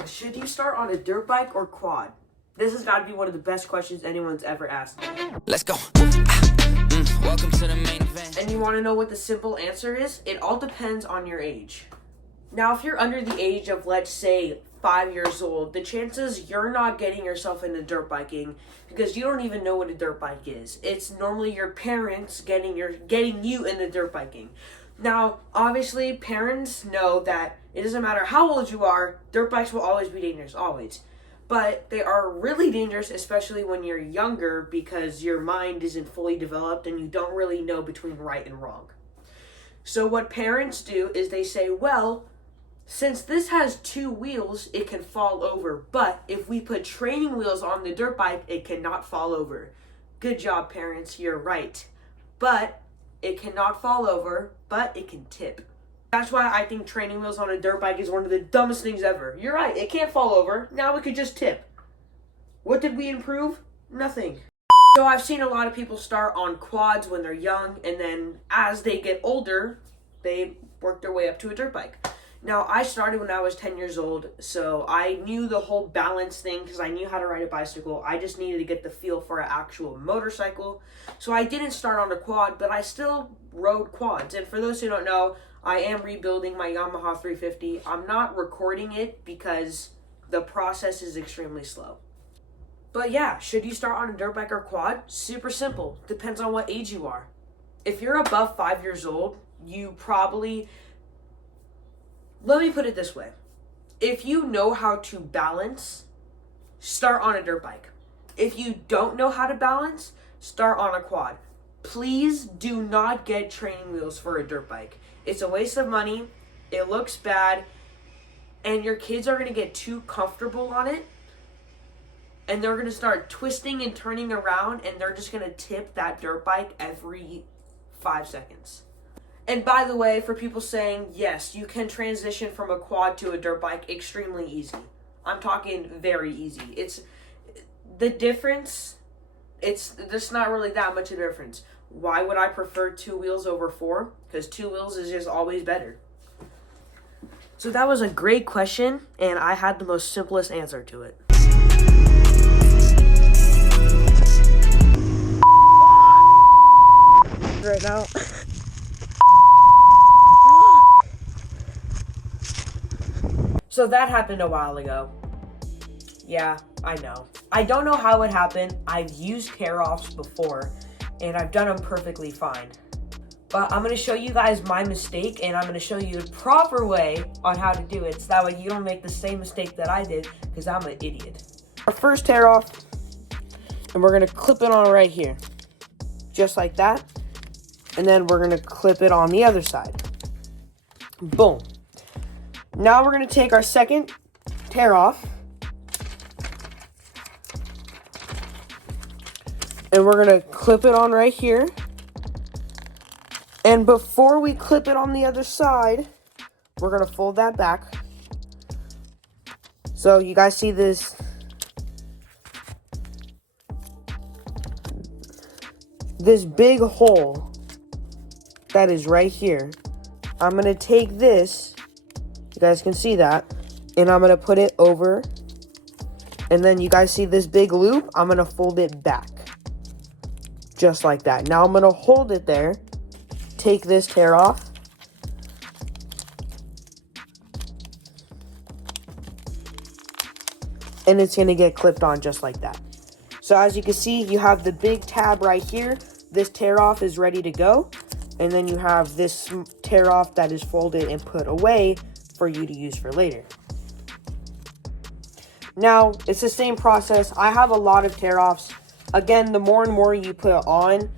So, should you start on a dirt bike or quad? This has got to be one of the best questions anyone's ever asked. Let's go. Welcome to the main event. And you want to know what the simple answer is? It all depends on your age. Now, if you're under the age of, let's say, 5 years old, the chances you're not getting yourself into dirt biking because you don't even know what a dirt bike is. It's normally your parents getting you into dirt biking. Now, obviously, parents know that it doesn't matter how old you are, dirt bikes will always be dangerous, always. But they are really dangerous, especially when you're younger, because your mind isn't fully developed and you don't really know between right and wrong. So what parents do is they say, well, since this has 2 wheels, it can fall over. But if we put training wheels on the dirt bike, it cannot fall over. Good job, parents, you're right. But it cannot fall over, but it can tip. That's why I think training wheels on a dirt bike is one of the dumbest things ever. You're right, it can't fall over. Now it could just tip. What did we improve? Nothing. So I've seen a lot of people start on quads when they're young, and then as they get older, they work their way up to a dirt bike. Now, I started when I was 10 years old, so I knew the whole balance thing because I knew how to ride a bicycle. I just needed to get the feel for an actual motorcycle. So I didn't start on a quad, but I still rode quads. And for those who don't know, I am rebuilding my Yamaha 350. I'm not recording it because the process is extremely slow. But yeah, should you start on a dirt bike or quad? Super simple. Depends on what age you are. If you're above 5 years old, you probably... Let me put it this way. If you know how to balance, start on a dirt bike. If you don't know how to balance, start on a quad. Please do not get training wheels for a dirt bike. It's a waste of money, it looks bad, and your kids are going to get too comfortable on it, and they're going to start twisting and turning around, and they're just going to tip that dirt bike every 5 seconds. And by the way, for people saying, yes, you can transition from a quad to a dirt bike extremely easy. I'm talking very easy. It's the difference, there's not really that much of a difference. Why would I prefer 2 wheels over 4? Because 2 wheels is just always better. So that was a great question, and I had the most simplest answer to it. Right now. So that happened a while ago. Yeah, I know. I don't know how it happened. I've used tear-offs before, and I've done them perfectly fine. But I'm going to show you guys my mistake, and I'm going to show you the proper way on how to do it, so that way you don't make the same mistake that I did, because I'm an idiot. Our first tear-off, and we're going to clip it on right here. Just like that. And then we're going to clip it on the other side. Boom. Now we're going to take our second tear off, and we're going to clip it on right here. And before we clip it on the other side, we're going to fold that back. So you guys see this big hole that is right here. I'm going to take this, you guys can see that, and I'm going to put it over, and then you guys see this big loop, I'm going to fold it back, just like that. Now I'm going to hold it there, take this tear off, and it's going to get clipped on just like that. So as you can see, you have the big tab right here, this tear off is ready to go, and then you have this tear off that is folded and put away for you to use for later. Now, it's the same process. I have a lot of tear-offs. Again, the more and more you put on,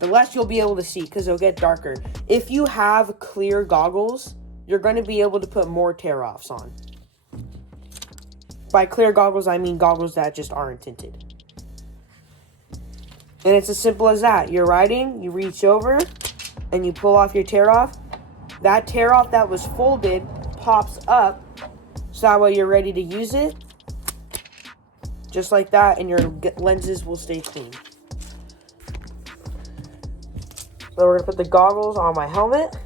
the less you'll be able to see because it'll get darker. If you have clear goggles, you're going to be able to put more tear-offs on. By clear goggles, I mean goggles that just aren't tinted. And it's as simple as that. You're riding, you reach over, and you pull off your tear-off. That tear-off that was folded pops up, so that way you're ready to use it. Just like that, and your lenses will stay clean. So we're going to put the goggles on my helmet.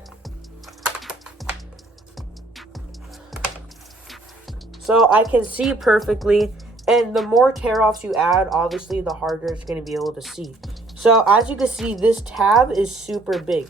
so I can see perfectly. And the more tear-offs you add, obviously, the harder it's going to be able to see. So, as you can see, this tab is super big.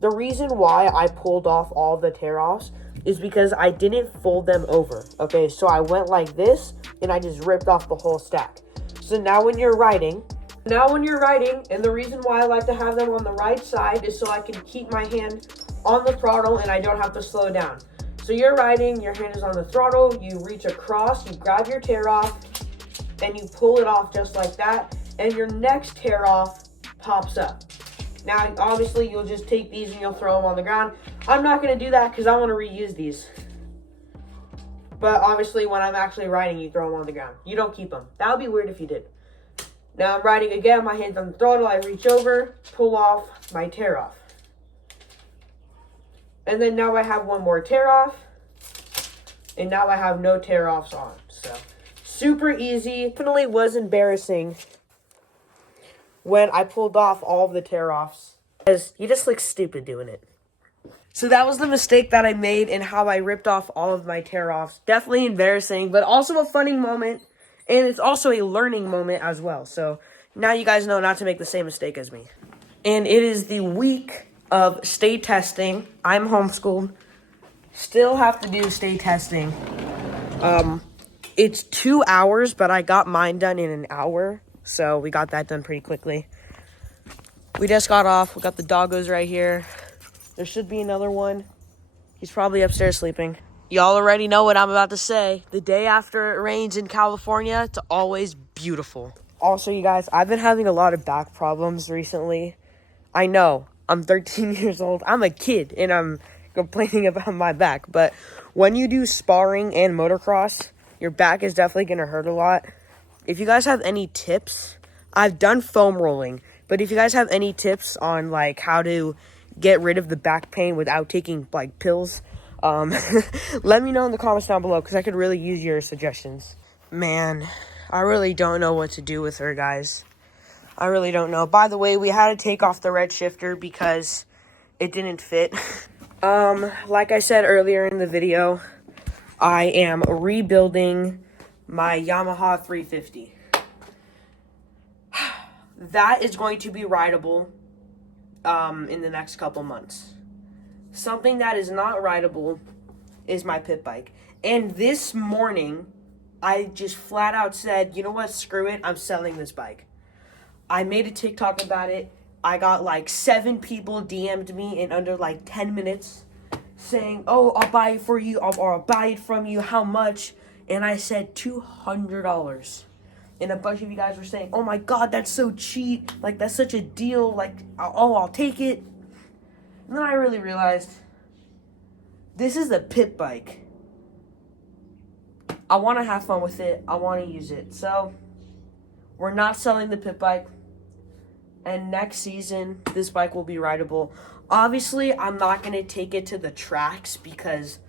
The reason why I pulled off all the tear-offs is because I didn't fold them over. Okay, so I went like this, and I just ripped off the whole stack. So now when you're writing, and the reason why I like to have them on the right side is so I can keep my hand on the throttle and I don't have to slow down. So you're riding, your hand is on the throttle, you reach across, you grab your tear off, and you pull it off just like that, and your next tear off pops up. Now, obviously, you'll just take these and you'll throw them on the ground. I'm not going to do that because I want to reuse these. But obviously, when I'm actually riding, you throw them on the ground. You don't keep them. That would be weird if you did. Now I'm riding again, my hand's on the throttle, I reach over, pull off my tear off. And then now I have one more tear off, and now I have no tear offs on. So, super easy. Definitely was embarrassing when I pulled off all of the tear offs, because you just look stupid doing it. So that was the mistake that I made and how I ripped off all of my tear offs. Definitely embarrassing, but also a funny moment. And it's also a learning moment as well. So now you guys know not to make the same mistake as me. And it is the week of state testing. I'm homeschooled. Still have to do state testing. It's 2 hours, but I got mine done in an hour. So we got that done pretty quickly. We just got off. We got the doggos right here. There should be another one. He's probably upstairs sleeping. Y'all already know what I'm about to say. The day after it rains in California, it's always beautiful. Also, you guys, I've been having a lot of back problems recently. I know, I'm 13 years old. I'm a kid, and I'm complaining about my back. But when you do sparring and motocross, your back is definitely going to hurt a lot. If you guys have any tips, I've done foam rolling. But if you guys have any tips on, like, how to get rid of the back pain without taking, like, pills, let me know in the comments down below, because I could really use your suggestions. Man, I really don't know what to do with her, guys. I really don't know. By the way, we had to take off the red shifter because it didn't fit. Like I said earlier in the video, I am rebuilding my Yamaha 350. That is going to be rideable in the next couple months. Something that is not rideable is my pit bike. And this morning, I just flat out said, you know what, screw it, I'm selling this bike. I made a TikTok about it. I got like 7 people DM'd me in under like 10 minutes saying, oh, I'll buy it for you, or I'll buy it from you, how much? And I said $200. And a bunch of you guys were saying, oh my God, that's so cheap. Like, that's such a deal. Like, I'll take it. And then I really realized, this is a pit bike. I want to have fun with it. I want to use it. So, we're not selling the pit bike. And next season, this bike will be rideable. Obviously, I'm not going to take it to the tracks because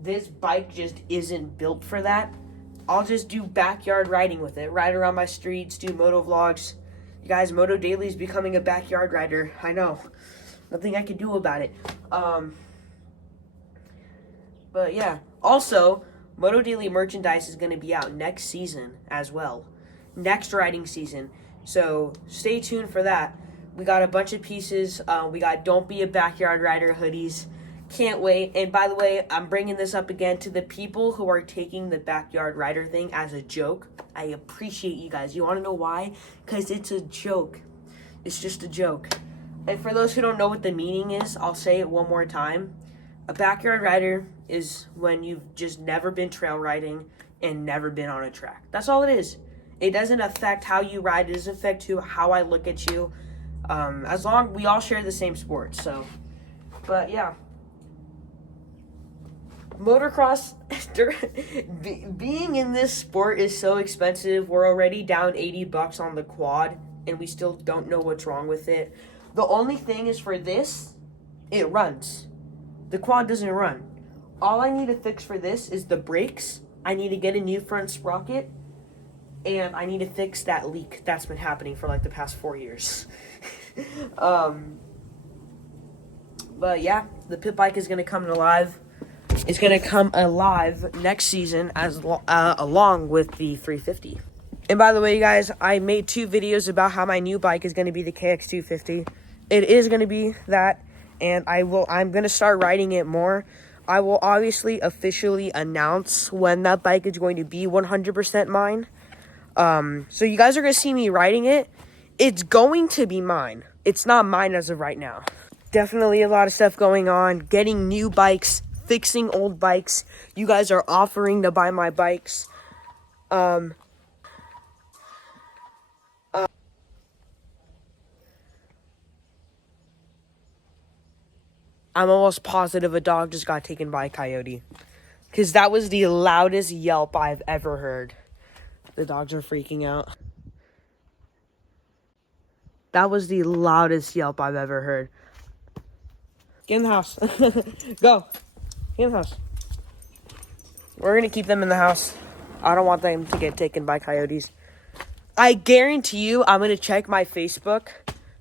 this bike just isn't built for that. I'll just do backyard riding with it. Ride around my streets, do moto vlogs. You guys, Moto Daily is becoming a backyard rider. I know. Nothing I can do about it. But yeah. Also, Moto Daily merchandise is going to be out next season as well. Next riding season. So stay tuned for that. We got a bunch of pieces. We got Don't Be a Backyard Rider hoodies. Can't wait. And by the way, I'm bringing this up again to the people who are taking the backyard rider thing as a joke. I appreciate you guys. You want to know why? Because it's a joke. It's just a joke. And for those who don't know what the meaning is, I'll say it one more time. A backyard rider is when you've just never been trail riding and never been on a track. That's all it is. It doesn't affect how you ride. It doesn't affect how I look at you. As long we all share the same sport. So, but yeah. Motocross, being in this sport is so expensive. We're already down $80 on the quad, and we still don't know what's wrong with it. The only thing is for this, it runs. The quad doesn't run. All I need to fix for this is the brakes. I need to get a new front sprocket, and I need to fix that leak that's been happening for like the past 4 years. But yeah, the pit bike is going to come alive. is going to come alive next season along with the 350. And by the way, you guys, I made 2 videos about how my new bike is going to be the KX250. It is going to be that, and I'm going to start riding it more. I will obviously officially announce when that bike is going to be 100% mine. So you guys are going to see me riding it. It's going to be mine. It's not mine as of right now. Definitely a lot of stuff going on. Getting new bikes, fixing old bikes. You guys are offering to buy my bikes. I'm almost positive a dog just got taken by a coyote. Because that was the loudest yelp I've ever heard. The dogs are freaking out. That was the loudest yelp I've ever heard. Get in the house. Go. Get in the house. We're going to keep them in the house. I don't want them to get taken by coyotes. I guarantee you I'm going to check my Facebook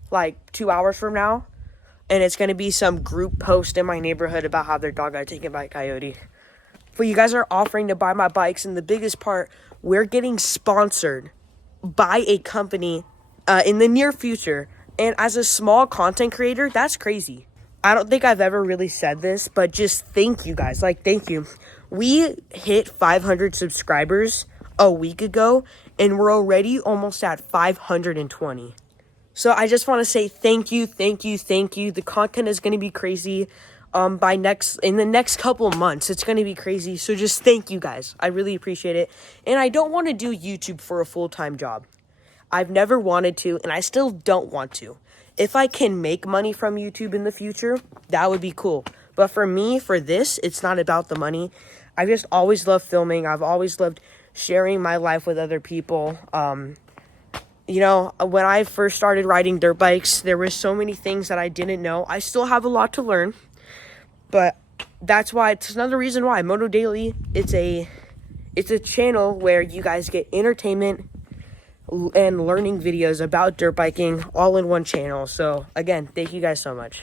like 2 hours from now. And it's going to be some group post in my neighborhood about how their dog got taken by a coyote. But you guys are offering to buy my bikes. And the biggest part, we're getting sponsored by a company in the near future. And as a small content creator, that's crazy. I don't think I've ever really said this, but just thank you guys. Like, thank you. We hit 500 subscribers a week ago, and we're already almost at 520. So I just want to say thank you, thank you, thank you. The content is going to be crazy in the next couple months. It's going to be crazy. So just thank you guys. I really appreciate it. And I don't want to do YouTube for a full-time job. I've never wanted to, and I still don't want to. If I can make money from YouTube in the future, that would be cool. But for me, for this, it's not about the money. I just always loved filming. I've always loved sharing my life with other people. You know, when I first started riding dirt bikes, there were so many things that I didn't know. I still have a lot to learn, but that's why it's another reason why Moto Daily, it's a channel where you guys get entertainment and learning videos about dirt biking all in one channel. So again, thank you guys so much.